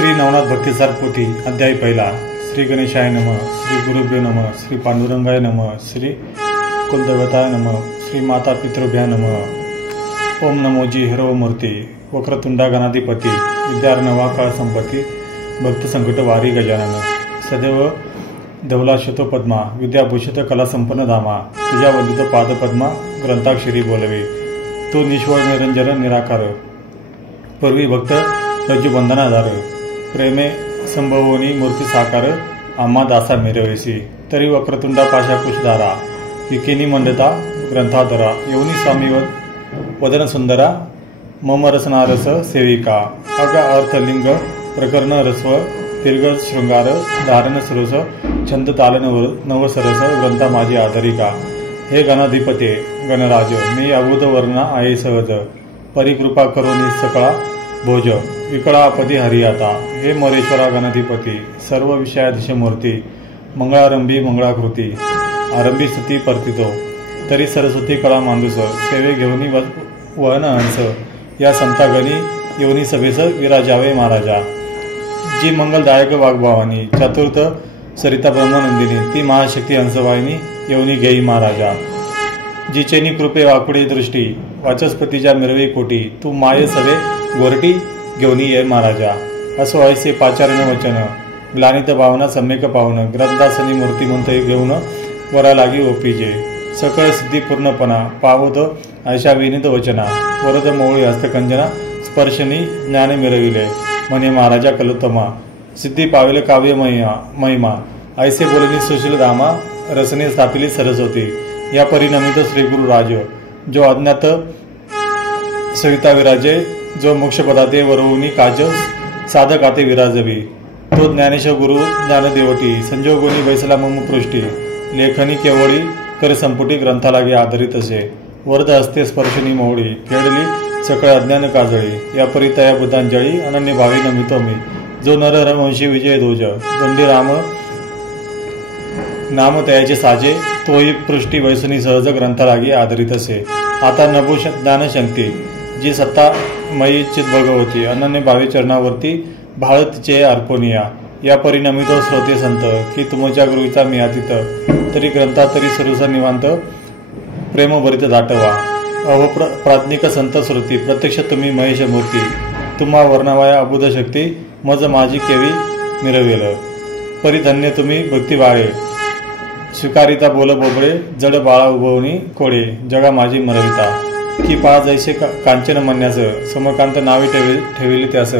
श्री नवनाथ भक्तिसार पोथी अध्याय पहिला। श्री गणेशाय नमः, श्री गुरुभ्यो नमः, श्री पांडुरंगाय नमः, श्री कुलदेवताय नमः, श्री माता पितृभ्या नमः। ओम नमोजी हरो मूर्ती वक्रतुंडा गणाधिपती विद्यार्णवा काळ संपत्ती भक्त संकट वारी गजानन सदैव धवलाशतो पद्मा विद्याभूषित कला संपन्न धामा तुझ्या वंदित पादपद्मा ग्रंथाक्षरी बोलवे। तो निष्वळ निरंजन निराकार पूर्वी भक्त रज्जू बंधनाधार प्रेमे संभवनी मूर्ती साकार आम्हा दासा मिरवेसी तरी वक्रतुंडा पाशा कुशधारा विकेनी मंडता ग्रंथाधरा यवनी स्वामी वदन सुंदरा मम रसनारस सेविका अगा अर्थलिंग प्रकरण रस्व दीर्घ शृंगार धारण सुरस छंद ताल नवसरस ग्रंथा माझी आधारिका। हे गणाधिपते गणराज मी अबुध वर्णा आहे सहज परिकृपा करोनी सकळा भोज विकळापदी हरियाता। हे मरेश्वरा गणाधिपती सर्व विषयाधीश मूर्ती मंगळारंभी मंगळाकृती आरंभी स्तुती परतितो तरी सरस्वती कळा मांडूस सेवे घेऊनी वहन हंस या संतागणी येऊनी सभेस विराजावे महाराजा। जी मंगलदायक वाग्भावानी चतुर्थ सरिता ब्रह्मनंदिनी ती महाशक्ती हंसवाहिनी येऊनी घेई महाराजा। जिचेनी कृपे वाकुडे दृष्टी वाचस्पतीच्या मिरवी कोटी तू माय सवे गोरटी घेऊन ये महाराजा। असो ऐसे पाचारण वचन ग्लानित भावना सम्यक पावन ग्रंथासनी मूर्तिमंत घेऊन वरा लागी ओपीजे सकळ सिद्धी पूर्णपणा पावत ऐशा विनित वचना वरद मोळी हस्तकंजना स्पर्शनी ज्ञान मिरविले म्हणे महाराजा कलोत्तमा सिद्धी पाविल काव्य महिमा ऐसे बोलनी सुशील रामा रसने स्थापिली सरस्वती। या परिणमित श्री गुरु राज जो अज्ञात सविता विराजे जो मोक्षपदाते वरवुनी काज साधकाते विराजवी तो ज्ञानेश्वर गुरु ज्ञानदेवटी संजोगोनी वैसला मम पृष्टी लेखनी केवळी कर संपुटी ग्रंथालागे आधारित असे वरद हस्ते स्पर्शनी मोहळी खेळली सकळ अज्ञान काजळी। या परितया बुद्धांजळी अनन्य भावी नमितो मी जो नरवंशी विजय ध्वज दंडी राम नाम तयाचे साजे तोही पृष्टी वैसनी सहज ग्रंथालागी आधारित असे। आता नभो ज्ञानशक्ती जी सत्ता मयी चित भगवती अनन्य भावी चरणावरती भाळतीचे अर्पणिया। या परिणमितो श्रोते संत की तुमच्या गुरुचा मी अतीत तरी ग्रंथा तरी सुरुस निवांत प्रेमभरित दाटवा। अहो प्राज्ञिक संत श्रुती प्रत्यक्ष तुम्ही महेश मूर्ती तुम्हा वर्णवाया अबुध शक्ती मज माझी केवी मिरवेल परिधन्य तुम्ही भक्ती वाळे स्वीकारिता बोल बोबळे जड बाळा उभवणी कोडे जगा माझी मरविता। की पा जैसे कांचन म्हणण्यास समकांत नावे ठेविले त्यास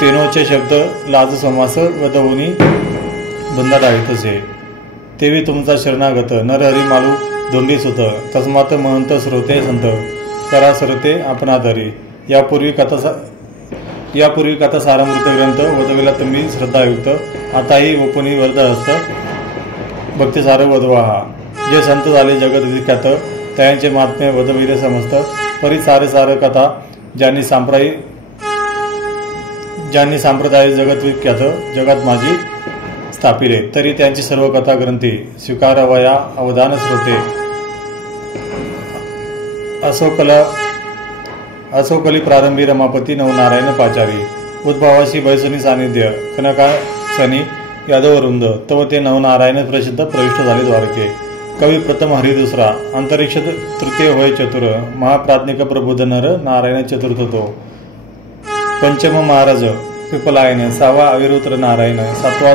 तेनोचे शब्द लाज समास वदवुनी बंदा डाळीतसे तेवी तुमचा शरणागत नरहरी मालू दोंडी सुत तस्मात महंत श्रोते संत करा सरते आपणाधरी। यापूर्वी कथा सारामृत ग्रंथ वदविला तुम्ही श्रद्धायुक्त आताही ओपनी वर्ध हस्त भक्तिसार वधवा। जे संत झाले जगत विख्यात त्यांचे महात्म्य वदविले समस्त परी सारे सार कथा ज्यांनी संप्रदाय जगत विख्यात जगात माझी स्थापिले तरी त्यांची सर्व कथा ग्रंथी स्वीकारवया अवधान श्रोते। असोकली प्रारंभी रमापती नवनारायण पाचारी उद्भावाशी बैसनी सानिध्य कनका सनी यादव वृंद तव ते नवनारायण प्रसिद्ध प्रविष्ट झाले द्वारके। कवी प्रथम हरी दुसरा अंतरिक्ष तृतीय होय चतुर महाप्राज्ञिक प्रबुद्ध नर नारायण चतुर्थ तो पंचम महाराज पिपलायन सावा अविरुद्र नारायण सातवा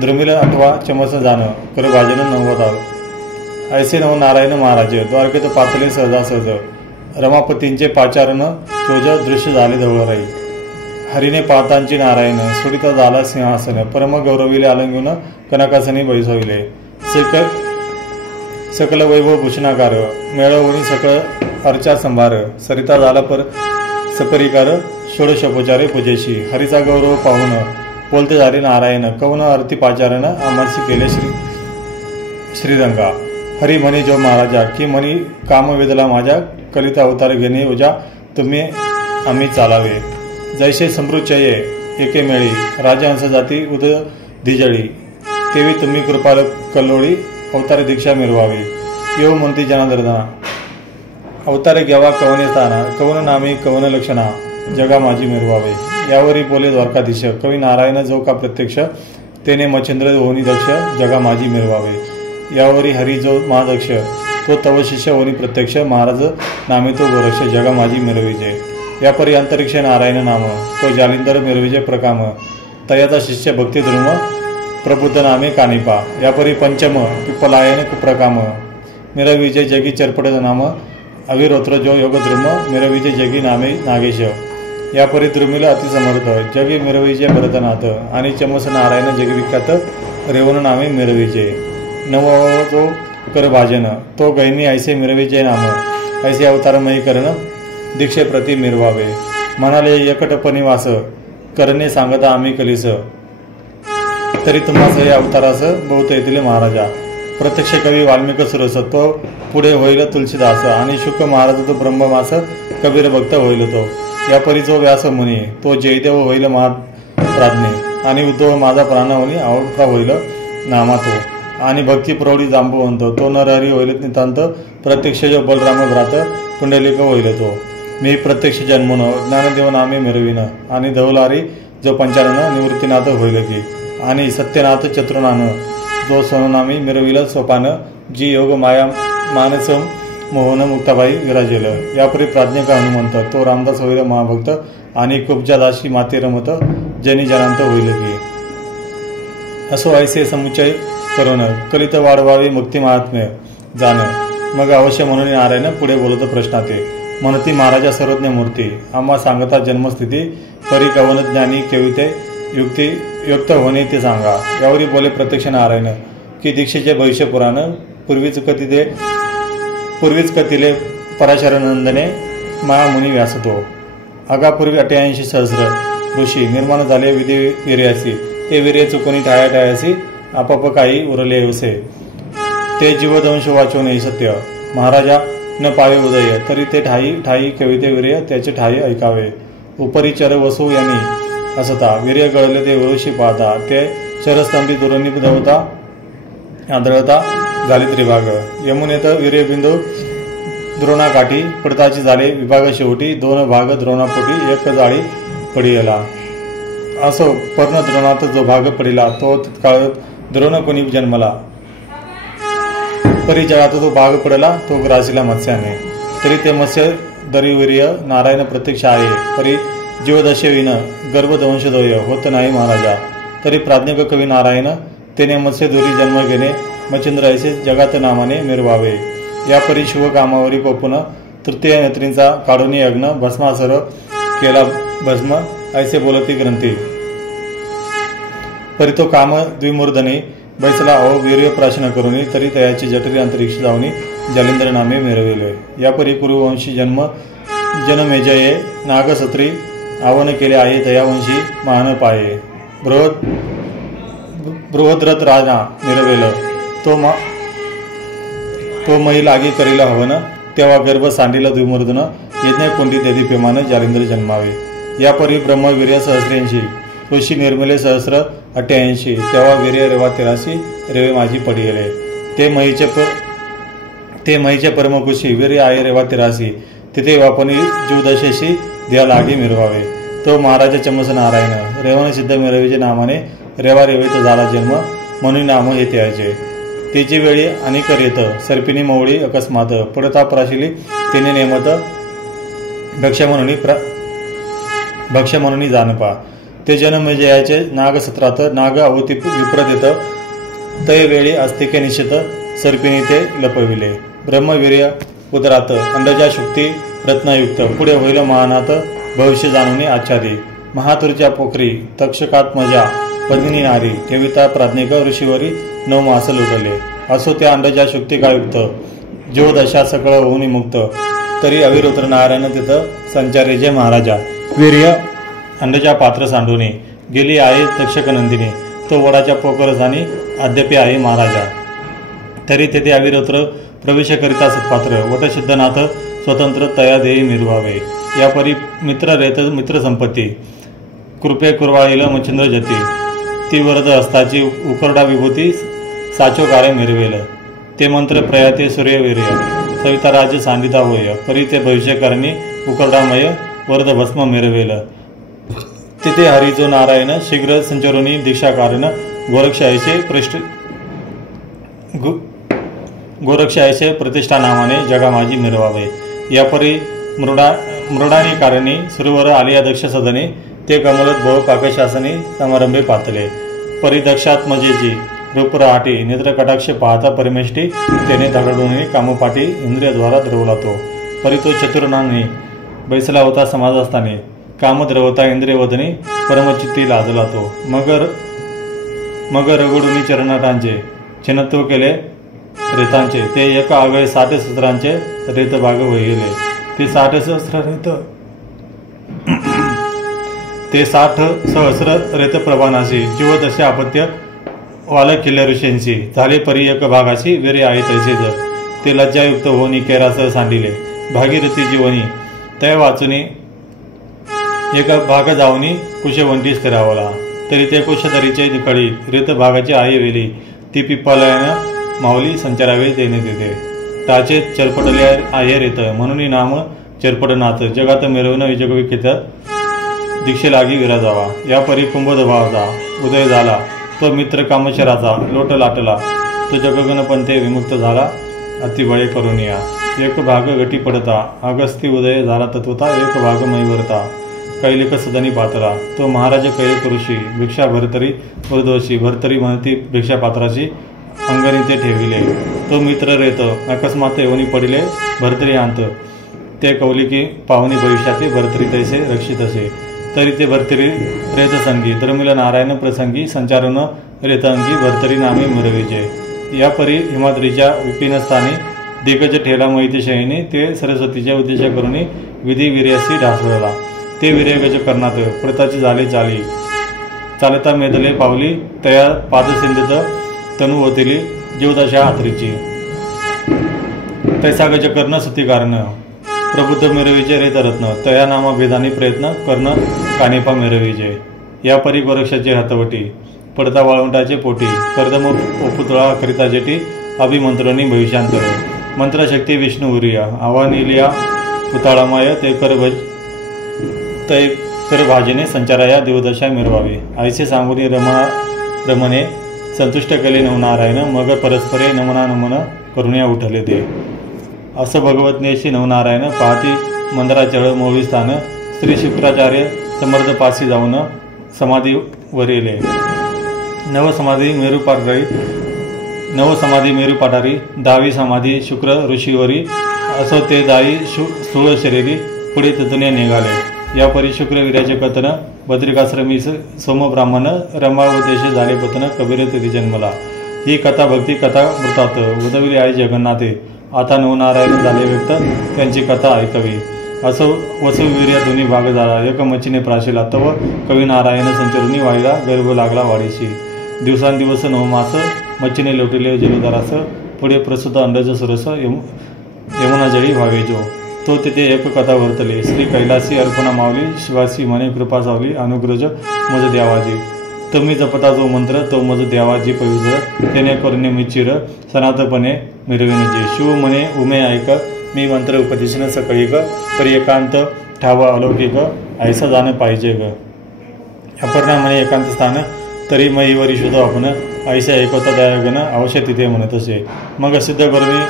द्रुमिल आठवा चमस जान कर भाजन नववताव। ऐसे नव नारायण महाराज द्वारकेत पातले सहजासहज रमापतींचे पाचारण चोज दृश्य झाले धवळराई। हरीने पातांची नारायण सुडिता झाला सिंहासन परम गौरविले आलंगून कनकासनी बैसविले सकल वैभव भूषणाकार मेळवणी सकळ अर्चा संभार सरिता झाला पर सपरिकार षोडशोपचारे पूजेशी। हरीचा गौरव पाहून बोलते झाले नारायण कवन आरती पाचारण आमासी केले श्रीरंगा। हरी म्हणे जो महाराजा की म्हणी काम वेदला माझ्या कलिता अवतार घेणे ओजा तुम्ही आम्ही चालावे। जैसे समृचये एके मेळी राजहंस जाती उद धिजळी तेवी तुम्ही कृपाल कल्लोळी अवतार दीक्षा मिरवावी। येऊ म्हणती जनार्दना अवतार घ्यावा कवने स्थाना कवन नामी कवन लक्षणा जगा माझी मिरवावे. यावरी बोले द्वारकाधीश कवी नारायण जो का प्रत्यक्ष तेने मच्छिंद्र होनी दक्ष जगा माझी मिरवावे. यावरी हरी जो महादक्ष तो तव शिष्य होनी प्रत्यक्ष महाराज नामे तो गोरक्ष जगा माझी मिरविजे. यापरी अंतरिक्ष नारायण नाम तो जालिंदर मिरविजे प्रकाम तयाचा शिष्य भक्ती ध्रुम प्रबुद्ध नामे कानिपा. यापरी पंचम पिप्पलायन कुप्रकाम मिरविजे जगी चरपट नाम अविरोत्र जो योगद्रुम मिरविजे जगी नामे नागेश. यापरी द्रुमिल अतिसमर्थ जगी मिरविजे भरतनाथ आणि चमस नारायण जगविख्यात रेवण नामे मिरविजे. नवो जो कर भाजन तो गैनी ऐसे मिरविजे नाम ऐसे अवतारमयी करण दीक्षे प्रति मिरवावे. म्हणाले एकटपणी वास करणे सांगता आम्ही कलिस तरी तुम्हास हे अवतारास बहुत येतील महाराजा. प्रत्यक्ष कवी वाल्मिक सुरस तो पुढे होईल तुलसीदास आणि शुक महाराज तो ब्रह्मवास कबीर भक्त होईल तो. यापरी जो व्यास मुनी तो जयदेव होईल महाप्राज्ञे आणि उद्धव माझा प्राण होनी आवडता होईल नामा तो. आणि भक्ती प्रौढी जांबुवंत तो नरहरी होईल नितांत प्रत्यक्ष जो बलराम भ्रात पुंडलिक होईल तो. मी प्रत्यक्ष जन्मन ज्ञानदेव नामे मिरविन आणि धवलारी जो पंचानन निवृत्तीनाथ होईल की. आणि सत्यनाथ चतुर्नान जो सोननामी मिरविल सोपान जी योग माया मानस मोहन मुक्ताबाई विराजेल. यापरी प्राज्ञिक हनुमंत तो रामदास होईल महाभक्त आणि कुब्जा दाशी माते रमत जनी जनांत होईल की. असो ऐसे समुच्चय करून कलित वाढवावी मुक्ती महात्म्य जाण. मग अवश्य म्हणून नारायण पुढे बोलत प्रश्नाते म्हणती महाराजा सर्वज्ञ मूर्ती आम्हा सांगता जन्मस्थिती परी कवन ज्ञानी केविते युक्ती युक्त होणे ते सांगा. यावरी बोले प्रत्यक्ष नारायण की दीक्षेचे भविष्य पुराण पूर्वीच कथिले पराशर नंदने महामुनी व्यासतो. आगापूर्वी 88 सहस्र ऋषी निर्माण झाले विधी वीर्यासी ते वीर्य चुकून टायाटायासी आपाप काही उरले असे ते जीवदंश वाचवणे सत्य. महाराजा न पावे उदय तरी ते ठाई ठाई कविते वीर्य त्याचे ठाई ऐकावे. उपरी चर वसू यांनी असता वीर्य गळले ते वृषी पाहता ते शरस्तंभी दुरणी धवता आदळता झाली त्रिभाग. यमुनेत वीर्यबिंदू द्रोणाकाठी पडताची झाले विभाग शेवटी दोन भाग द्रोणापोटी एक जाळी पडिला. असो पर्ण द्रोणात जो भाग पडिला तो तत्काळ द्रोण कोणी जन्मला परी जगात जो भाग पडला तो ग्रासीला मत्स्याने. तरी ते मत्स्य दरिवीर्य नारायण प्रत्यक्ष आहे परी जीवदशेविन गर्भदंशदोय होत नाही महाराजा. तरी प्राज्ञिक कवी नारायण तेने मत्स्यधुरी जन्म घेणे मच्छिंद्र ऐसे जगात नामाने मिरवावे. यापरी शुभकामावरी कोपून तृतीय नेत्रींचा काढून यज्ञ भस्मासर केला भस्म ऐसे बोलती ग्रंथी. परी तो काम द्विमूर्धनी बैसला अहो वीर्य प्राशन करुनी तरी तयाची जठरी अंतरिक्ष जाऊनी जालिंद्र नामे मिरविले. यापरी कुरुवंशी जनमेजये नागसत्री आवन केले आहे तयावंशी महान पाये. बृहद्रथ राजा मिरवेल तो मही लागी करील हवन तेव्हा गर्भ सांडील द्विमूर्धन यज्ञ कुंडी देदीप्यमान जालिंद्र जन्मावे. यापरी ब्रह्मवीर्य सहस्रेंशी ऋषी निर्मले सहस्र 88 तेव्हा वीर्य रेवा 83 रेवे माझी पडिले. ते महीचे परमकुशी वीर्य आहे रेवा 83 तिथे वापनी जीवदशेशी द्या लागे मिरवावे. तो महाराजा चमस नारायण रेवण सिद्ध मिरवीचे नामाने रेवा रेवेत झाला जन्म म्हणून नाम हे त्याचे. तिची वेळी अनेकर येत सर्पिनी मवळी अकस्मात पडता प्राशिली तिने नेमत भक्ष म्हणून जानपा. ते जनमेजयाचे नागसत्रात नाग अवती विप्रत येत तय वेळी अस्तिके निश्चित सर्पिणी ते लपविले. ब्रह्मवीर्य उदरात अंडजा शुक्ती रत्नयुक्त पुढे होईल महानाथ भविष्य जाणून आच्छादी. महातुरच्या पोखरी तक्षकात्मजा पद्मिनी नारी ठेविता प्राज्ञिक ऋषीवरी 9 मास लुटले. असो त्या अंडजा शुक्तिकायुक्त जो दशा सकळ होऊन मुक्त तरी अविरुद्र नारायण तिथं संचारी जे महाराजा. वीर्य अंडजा पात्र सांडूने गेली आहे तक्षक नंदिनी तो वडाच्या पोकरसानी अद्यापी आहे महाराजा. तरी तेथे अविरुद्र प्रवेश करिता सत्पात्र वटसिद्धनाथ स्वतंत्र तया देई मिरवावे. यापरी मित्र रेत मित्र संपत्ती कृपे कुरवाळील मच्छिंद्र जती ती वरद हस्ताची उकरडा विभूती साचो कार्य मिरवेल. ते मंत्र प्रयाते सूर्यवीर्य सविता राज्य सांडिता होय परी ते भविष्यकारणी उकरडामय वरद भस्म मिरवेल. तिथे हरिजो नारायण शीघ्र संचरुनी दीक्षा कारण गोरक्षायचे प्रतिष्ठा नावाने जगा माझी मिरवावे. यापरी मृडानी कारणी सुरवर आलिया दक्ष सदने ते कमलत भव पाकशासनी समारंभे पातले. परिदक्षात्मजेची रूपराहाटी नेत्र कटाक्ष पाहता परमेष्ठी त्याने दगडून कामपाठी इंद्रियद्वारा द्रवला तो. परी तो चतुर्णांनी बैसला होता समाजास्थानी काम द्रवता इंद्रियवदनी परमचित्ती लाजला तो. मग रगडूनी चरणाटांचे छिन्नत्व केले रेतांचे ते एक आगळे 60 सहस्रांचे रेत भाग वहिले. ते 60 सहस्र रेत प्रभानाशी जीव तसे आपत्य वाल किल्ले ऋषींशी झाले परी एक भागाशी वेरे आहे तैसेच. ते लज्जायुक्त होनी केरासह सांडिले भागीरथी जीवनी त्या वाचुनी एक भाग जाऊनी कुशवंती स्थिरावला. तरी ते कुशधरीचे कळी रेत भागाची आई वेली ती पिप्पालयानं माऊली संचारावे देणे देते. त्याचे चरपटले आहे रेत म्हणून नाम चरपटनाथ जगात मिरवून विजगविकेत दीक्षे लागी विराजावा. या परी कुंभोदभावाचा उदय झाला तो मित्र कामशराचा लोट लाटला तो जगगणपंथे विमुक्त झाला अतिबळे करून या. एक भाग गटी पडता अगस्ती उदय झाला तत्वता एक भाग मैवरता कैलिक सदनी पातला. तो महाराज कैलिक ऋषी भिक्षा भरतरी वरदोषी भरतरी म्हणती भिक्षा पात्राची अंगणी ते ठेविले. तो मित्र रेत अकस्मात येऊनी पडिले भरतरी अंत ते कौलिकी पाहुणी भविष्यातली भरतरी तैसे रक्षित असे. तरी ते भरतरी रेत संगी द्रमिल नारायण प्रसंगी संचारण रेतांगी भरतरी नामे मिरवीचे. या परी हिमाद्रीच्या विपिनस्थानी दिग्गज ठेला मोहितशयनी ते सरस्वतीच्या उद्देश करून विधी वीर्यासी ढासळला. ते वीर्यगज करणात प्रताची झाले चाली चालता मेदले पावली तया पादसिंधित तनु होतिली जीवदशा हात्रीची. तैसा गज कर्ण सुती कारण प्रबुद्ध मिरवीचे रेतरत्न तया नामा भेदानी प्रयत्न कर्ण कानिपा मिरवीचे. या परी गोरक्षाचे हातवटी पडता वाळवंटाचे पोटी कर्दम ओपुतळा करिता जेटी अभिमंत्रोनी भविष्यांतर मंत्रशक्ती विष्णू उरिया आव्हानिलिया पुताळामाय ते कर भाजने संचाराया देवदशा मिरवावी. ऐसे सांगून रमणे संतुष्ट केले नवनारायण मग परस्परे नमना नमन करुण्या उठले ते. असं भगवतनेशी नवनारायण पाहती मंदराचळ मोवी स्थान श्री शुक्राचार्य समर्थ पासी जाऊन समाधी वरिले. नवसमाधी मेरू पाठारी दावी समाधी शुक्र ऋषीवरी असो ते दाई स्थूळ शरीरी पुढे ततने निघाले. या परी शुक्रवीर्याचे कथन बद्रिकाश्रमी सोमब्राह्मण रमा उद्देश झाले पतन कबीर तिथे जन्मला. ही कथा भक्ती कथा वृत्तात उदविली आई जगन्नाथे. आता नवनारायण झाले व्यक्त त्यांची कथा ऐकवी. असो वसुवीर्या दोन्ही भाग झाला एक मच्छीने प्राशीला तव कवी नारायण संचरुनी व्हायला गर्भ लागला वाढीशी. दिवसांदिवस नवमास मच्छीने लोटिले जलधरास पुढे प्रसूत अंडज सुरस यमुना जळी व्हावे जो. तो तिथे एक कथा वर्तले श्री कैलासी अर्पणा मावली शिवासी म्हणे कृपा सावली अनुग्रज मज द्यावाजी. तुम्ही जपता जो मंत्र तो मज द्यावाजी पवित्र त्याने करुणे मिचिर सनातपणे मिरविणजी. शिव म्हणे उमे ऐक मी मंत्र उपदेशन सकळी ग परी एकांत ठावा अलौकिक ऐसा जाणं पाहिजे ग. अपर्णा म्हणे एकांत स्थान तरी महीवरी शोधो आपण ऐसा ऐकवता दयागण अवश्य तिथे म्हणत असे. मग सिद्ध करुणी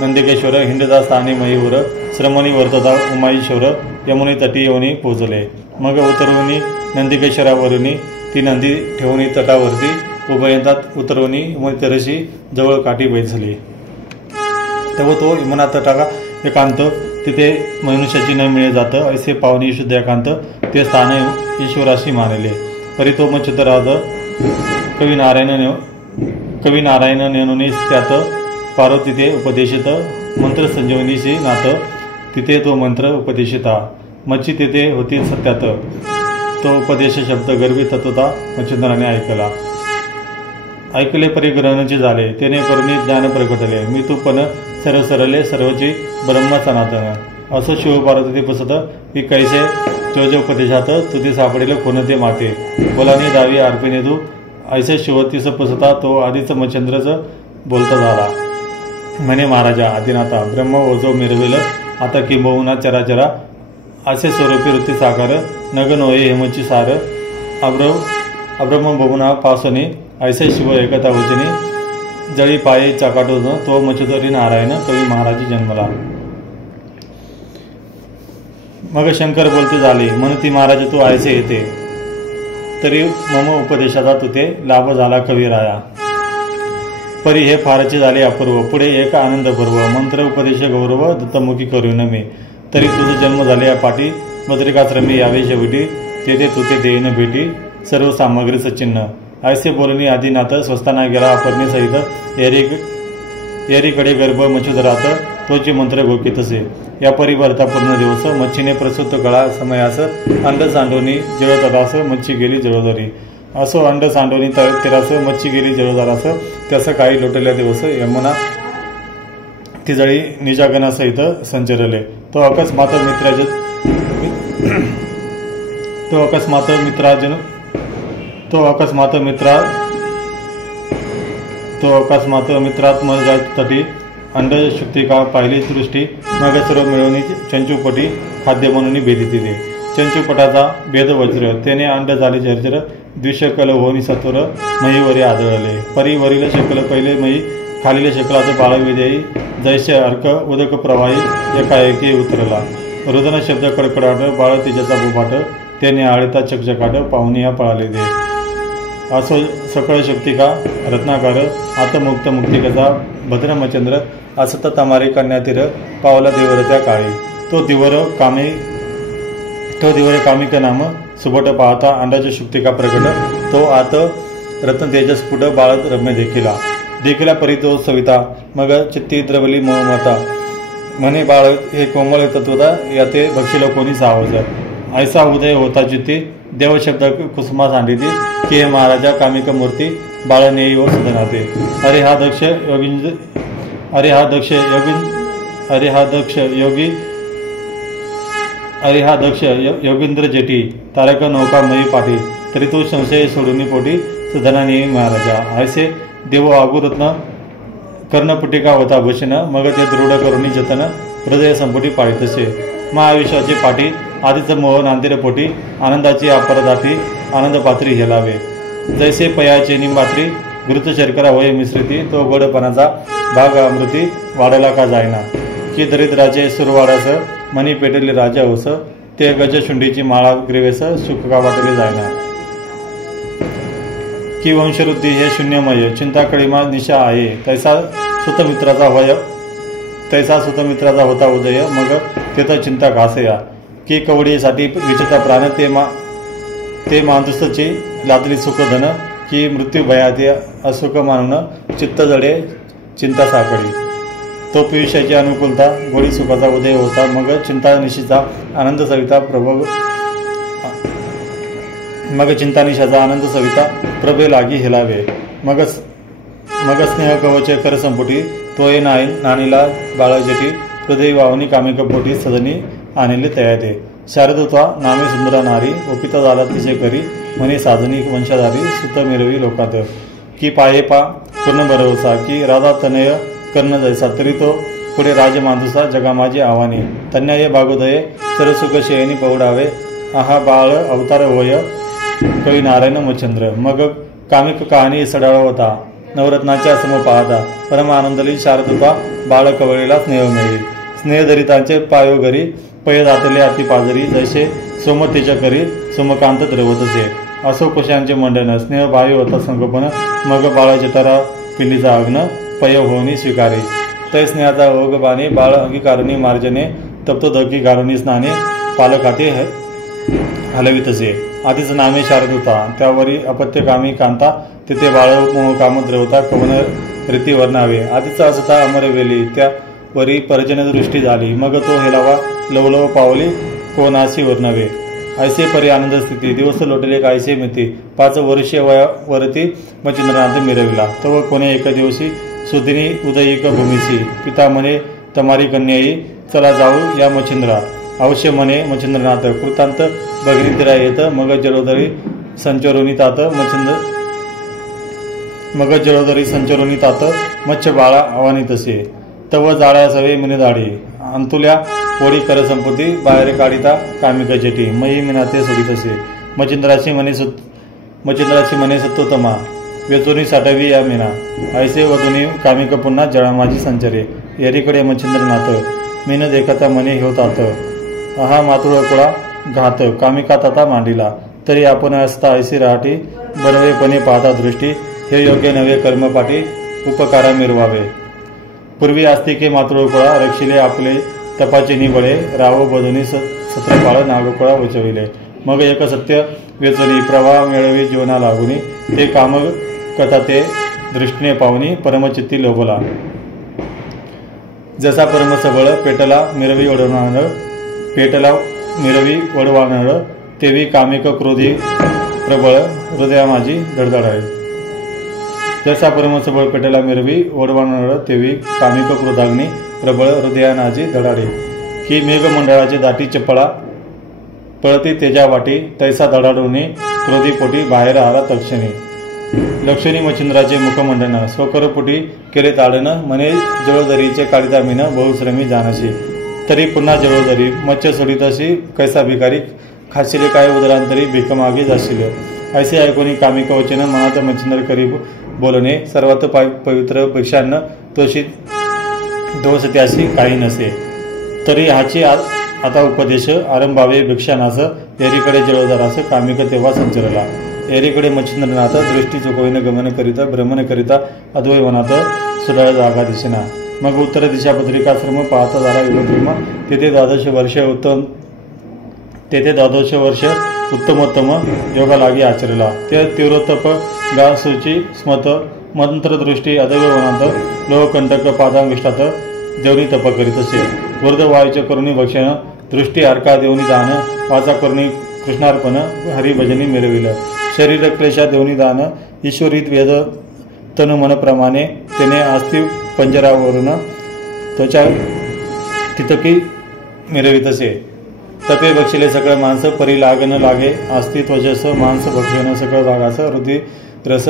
नंदिकेश्वर हिंडदा स्थानी महीवर श्रमणी वर्तता उमाईश्वर यमुनी तटी येऊनी पोचले. मग उतरवणी नंदिकेश्वरावरुनी ती नंदी ठेवणी तटावरती उभयंतात उतरवणी यमुनी जवळ काठी बैसली. तेव्हा तो यमुना तटाका एकांत तिथे मनुष्याची न मिळे जातं ऐसे पावनी शुद्ध एकांत ते स्थान ईश्वराशी मानले. परी तो मच्छुतराज कवी नारायण नेनुनी त्यात पार्वती तिथे उपदेशित मंत्र संजीवनीशी नाथ तिथे तो मंत्र उपदेशिता. मच्छी तिथे होती सत्यात तो उपदेश शब्द गर्भी तत्वता मच्छिंद्राने ऐकले परिग्रहणाचे झाले त्याने करुणी ज्ञान प्रकटले. मी तू पण सर्व सरले सर्वची ब्रह्म सनातन. असं शिव पार्वती पसत की कैसे चोजोपदेशात तुझे सापडेल कोणते माते बोलानी दावी अर्पिणे तू ऐसे शिवतीस पसता तो आधीच मच्छिंद्रच बोलता झाला. म्हणे महाराजा आदिनाथा ब्रह्म ओझो मिरविल आता किंबहुना चराचरा असे स्वरूपी वृत्ती साकार नगन होय हेमची सार अब्रह्म बमुना पासनी ऐसे शिव एकता वचनी जळी पाये चाकाटून तो मच्छुदरी नारायण कवी महाराज जन्मला. मग शंकर बोलते झाले म्हणती महाराज तू ऐसे येते तरी मम उपदेशाचा तुते लाभ झाला कवीराया. परी हे फारचे झाले अपूर्व पुढे एक आनंद पर्व मंत्र उपदेश गौरव दत्तमुखी करून मी तरी तुझ जन्म झाले या पाठी बद्रिकाश्रमी यावे शेवटी तेथे तुते देईन भेटी सर्व सामग्री सचिन्ह. ऐसे बोलणी आदिनाथ स्वस्ताना गेला अपर्णी सहित एरीकडे गर्भ मच्छुधरात तोची मंत्र गोकितसे. या परिवर्ता पूर्ण दिवस मच्छीने प्रसूत कळा समयास अंड सांडोनी जळतरास मच्छी गेली जळोदरी. असो अंड सांडोनी तेरास मच्छी गेली जळोदरास त्यास काही लोटल्या दिवस यमुना तिजळी निजागनासहित संचरले. तो अकस्मात मित्रात्मजातटी अंड शुक्तिका पाहिली दृष्टी मग सर्व मिळवणी चंचुपटी खाद्य म्हणून भेदी तिथे. चंचुपटाचा भेद वज्र त्याने अंड झाले झरझर द्विशकल होनी सत्वर महीवरी आदळले. परिवरील शकल पहिले मही खालील शकलाचं बाळ विदेयी जैसे अर्क उदक प्रवाही एकाएकी उतरला. रुदन शब्द कडकडाट बाळ तेजाचा बोबाट त्याने आळता चकचकाट पाहुनिया पळाले दे. असो सकळ शक्तिका रत्नाकर आत्मुक्त मुक्तिकेचा भद्रमचंद्र असत तमारी कन्यातीर पावला देवर त्या काळी. तो दिवर कामिक नाम सुबट पाहता अंडाची शुक्तिका प्रकट तो आत रत्न तेजस्फुट बाळत रम्य देखिला परी तो सविता मग चित्ती द्रवली मोहमता म्हणे बाळ हे कोमल तत्वता याते भक्षिल कोणी सावज. ऐसा उदय होता चित्ती देवशब्द कुसुमा सांडिती की हे महाराजा कामिक मूर्ती बाळ नेई व सदनाते. अरे हा दक्ष योगींद्र जेठी तारक नौका मयी पाठी तरी तो संशय सोडून पोटी सदना नेई महाराजा. ऐसे देव आगुरत्न कर्णपुटिका होता भूषण मग ते दृढ करुणी जतन हृदय संपुटी पाळीतसे. महाविश्वाची पाठी आधीच मोह नांदेर पोटी आनंदाची अपरदाठी आनंद पात्री हेलावे. जैसे पयाचे निंबात्री घृत शर्करा होय मिश्रिती तो गोडपणाचा भाग अमृती वाढला का जायना. की दरिद्राचे सुरवाडास मनी पेटले राजा होस ते गजशुंडीची माळा ग्रीवेस सुख का वाटले जायना. की वंशवृद्धी हे शून्यमय चिंता कळीमा निशा आहे तैसा सुतमित्राचा होता उदय मग तेथ चिंता घासया. की कवडीसाठी विचिता प्राण ते माणूसची लादली सुख धन की मृत्यू भयाते असुख मानून चित्त जडे चिंता साकडी. तो पियुष्याची अनुकूलता गोडी सुखाचा उदय होता मग चिंता निशीचा आनंद सविता प्रभे लागी हेलावे. मग स्नेह कवचे कर संपुटी तोय नाणीला बाळजेटी हृदय वावनी कामिक पोटी सदनी आणले तयाते. शारदत्वा नामे सुंदरा नारी ओपिता झाला तिचे करी म्हणे साधनी वंशधारी सुत मिरवी लोकात. की पाये पूर्ण भरवसा की राधा तनय कर्ण जैसा तरी तो पुढे राजमांजुसा जगा माझी आव्हाने. तन्याय भागोदये सरसुख शेयनी पवडावे आहा बाळ अवतार होय कवी नारायण मच्छंद्र. मग कामिक कहाणी सडाळ होता नवरत्नाच्या सम पाहता परमानंदली शारदत्वा बाळ कवळीला स्नेह मिळी. स्नेहधरितांचे पायो घरी पय जातले अति पाजरी जैसे सोमतेच्या करी सोमकांत द्रवतसे. असो कुशांचे मंडन स्नेह भावी होता संगोपन मग बाळ चितारा पिंडीचा अग्न पय होनी स्वीकारी. तै स्नेहाचा ओघ बाणे बाळ अंगीकारुणी मार्जने तप्तो दकी घालुनी स्नाने पालकाते हलवितसे. आधीच नामे शारदूता त्यावरी अपत्यकामी कांता तिथे बाळ मोहकाम द्रवता कवन रीती वर्णावे. आधीच असता अमर वेली त्यावरी पर्जन दृष्टी झाली मग तो हेलावा लवलव पावली कोणाशी वर्णवे. ऐसे परी आनंद स्थिती दिवस लोटले कायसे मिती 5 वर्षे वरती मच्छिंद्रनाथ मिरविला. तो कोणे एक दिवशी सुदिनी उदयिक भूमीसी पिता म्हणे तमारी कन्याई चला जाऊ या मच्छिंद्रा. अवश्य म्हणे मच्छिंद्रनाथ कृतांत भगिनी तिरा येत मग जलोदरी संचरोनी तात मच्छ बाळा आव्हानी तसे. तव जाळ्या सवे मिने दाढी अंतुल्या पोळी कर संपुती बाहेर काढिता कामिक जेटी मयी मिनाते सोडितसे मचिंद्राची मने सत्तोतमा वेचोनी साठवी या मीना ऐसे वधुनी कामिक पुन्हा जळामाजी संचरे येरीकडे मच्छिंद्रनाथ मीन देखता मने होतात अहा मातृळ कुळा घात कामिका तथा मांडिला तरी आपण असता ऐसी राहटी बनवेपणे पाहता दृष्टी हे योग्य नवे कर्मपाठी उपकारा मिरवावे पूर्वी आस्तिके मातृळकुळा रक्षिले आपले तपाचे निबळे राव बधुनी सत्रपाळ नागकुळा वचविले मग एक सत्य वेचुनी प्रवाह मिळवी जीवना लागुनी ते काम कथा ते दृष्टीने पाहुनी परमचित्ती लोभला जसा परमसबळ पेटला मिरवी वडवानळ तेवी कामिक क्रोधी प्रबळ हृदया माझी धडधडाळे जसा परमसबळ पेटला मिरवी वडवानळ तेवी कामिक क्रोधाग्नी प्रबळ हृदयानाजी धडाडे की मेघमंडळाची दाटी चपळा पळती तेजा वाटी तैसा धडाडूने क्रोधी पोटी बाहेर आला तक्षणी लक्षणी मच्छिंद्राचे मुखमंडन स्वकरपोटी केले ताडन मने जवळदरीचे काढिता मीन बहुश्रमी जानशी तरी पुन्हा जवळदरी मच्छ सोडितशी कैसा भिकारी खाशिले काय उदरांतरी भिकमागे जाशिले ऐसे ऐकोनी कामिक वचन मनात मच्छिंद्र करी बोलणे सर्वात पवित्र पेक्षान्न तोशी दोष त्याशी काही नसे तरी ह्याची आता उपदेश आरंभावे भिक्षानास एरीकडे जळोदारास कामिक तेव्हा संचरला एरीकडे मच्छिंद्रनाथ दृष्टी चुकविन गमन करिता भ्रमण करिता अद्वैवनाथ सुडाळ जागा दिसेना मग उत्तर दिशा पत्रिकाश्रम पाहता झाला युगद्रुम तेथे द्वादश वर्ष उत्तमोत्तम योगा लागी आचरला ते तीव्रतप गासूची स्मत मंत्रदृष्टी अद्वैवनाथ लोहकंटक पादांगिष्ठात देवनी तप करीत असे वृद्ध वायूच्या करुणी भक्षण दृष्टी अर्का देवनी दान वाचा करुणी कृष्णार्पण हरिभजनी मिरविलं शरीर क्लेशा देवनी दान ईश्वरीत वेद तनु मनप्रमाणे त्याने आस्ती पंजरावरून त्वचा तितकी मिरवित असे तपे बक्षिले सकळ मांस परी लाग न लागे आस्ती त्वजस मांस भक्षण सकळ जागास हृदय रस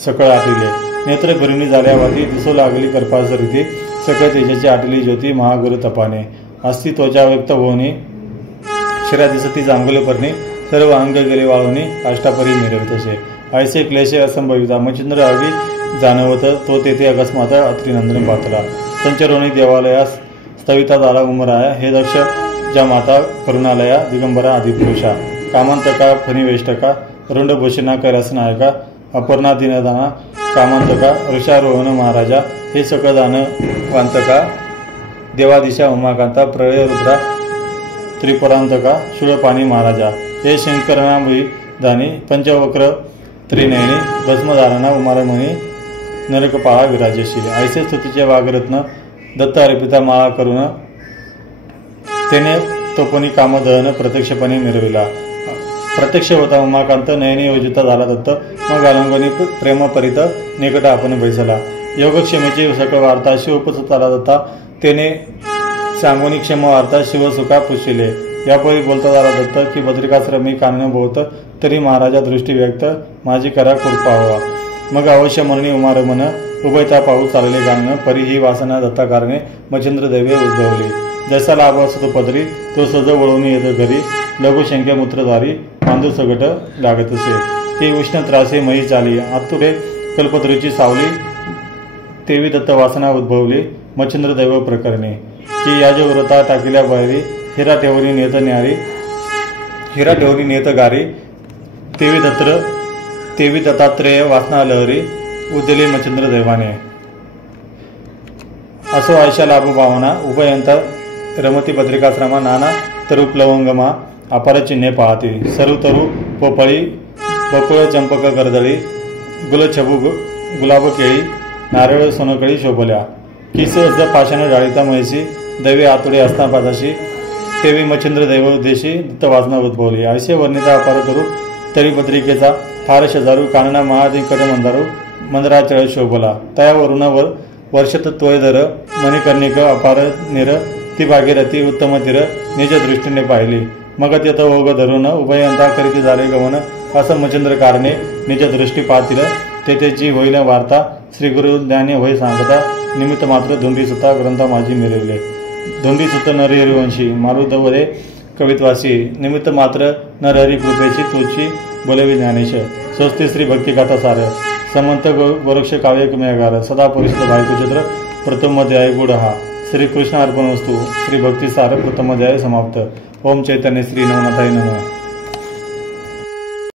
सकळ आटिले नेत्र भरिणी झाल्यावादी दिसू लागली कर्पास रीती सकळ तेजाची आटली ज्योती महागुरु तपाने आस्ती त्वचा व्यक्त होऊनी शिरा दिसती जांभुले परणी सर्व अंग गेले वाळवणी काष्टापरी मिरवित असे ऐसे क्लेशे असंभविता मच्छिंद्र आगी जाणवत तो तेथे अकस्मात अत्रिनंदन पातला संचरोणी देवालयास स्थविता झाला उमराया हे दक्ष ज्या माता करुणालया दिगंबरा आदिपुरुषा कामांतका फणिवेष्टका रुंडभूषणा कैलासनायका अपर्णा दिनदाना कामांतका ऋषारोहण महाराजा हे सकळदान वांतका देवादिशा उमाकांता प्रळय रुद्रा त्रिपुरांतका शूळपाणी महाराजा हे शंकरनामयी दानी पंचवक्र त्रिनयनी भस्मधारणा उमारमणी नरकपाळा विराजेशी ऐसे स्तुतीचे वागरत्न दत्त अर्पिता माळा करून त्याने तोपणी कामदहन प्रत्यक्षपणे मिरविला प्रत्यक्ष होता उमाकांत नयनी योजिता झाला दत्त मग अलंगनी प्रेमपरित निकट आपण बैसला योगक्षेमेची सकळ वार्ता शिवपसत आला दत्ता त्याने सांगोनी क्षम वार्ता शिवसुखा पुशिले यापरी बोलता झाला दत्त की बद्रिकाश्रमी कानन बोलत तरी महाराजा दृष्टी व्यक्त माझी करा कृपा हवा मग अवश्य म्हणून उमारमन उभयता पाहू चालले गाणं परी ही वासना दत्ता कारणे मच्छिंद्र दैवे उद्भवली जसा लाभ असतो पदरी तो सज वळवून येतो घरी लघुशंख्य मूत्रधारी बांधू सगट लागत असे ती उष्ण त्रासे मही चाली आतुरे कल्पतरूची सावली तेवी दत्त वासना उद्भवली मच्छिंद्र दैव प्रकरणे की याजव्रता टाकिल्या बाहेरी हिरा ठेवरी नेत गारी तेवी दत्तात्रेय वासना लहरी उद्दली मच्छिंद्र दैवाने असो आयशा लाभ भावना उभयंता रमती पत्रिकाश्रमा नाना तरु प्लवंगमा अपार चिन्हे पाहती सरु तरु पोपळी बकुळ चंपक गर्दळी गुलछबू गुलाब केळी नारळ सोनकळी शोभल्या किस पाषाण डाळीता म्हैसी दैवे आतुडे असता पादाशी तेवी मच्छिंद्र दैव उद्देशी दत्त वासना उद्भवली ऐसे वर्णिता अपार तरु तरी पत्रिकेचा फार शेजारू कानना महादिकट मंदराचळ शोभला तयावरून वर्षत त्वयधर मणिकर्णिक अपार निर ती भागीरथी उत्तम तीर निज दृष्टीने पाहिली मग तेथ ओघ धरून उभयंता करीत झाले गमन असं मच्छिंद्र कारणे निज दृष्टी पाहतील तेथे जी होईल वार्ता श्री गुरु ज्ञानी होय सांगता निमित्त मात्र धुंडी सुता ग्रंथ माझी मिरवले. धुंडी सुत नरहरिवंशी मारुदवरे कवित्वासी निमित्त मात्र नरहरी कृपेची तुची बोलवी ज्ञानेश. स्वस्ती श्री भक्तिगाथा सार समंत गोरक्ष काव्य कुमेगार सदा परिषद भायकुचित्र प्रथम अध्याय गुढ हा. श्री कृष्ण अर्पण वस्तू श्री भक्ती सार प्रथम अध्याय समाप्त. ओम चैतन्य श्री नवनाथाय नमः.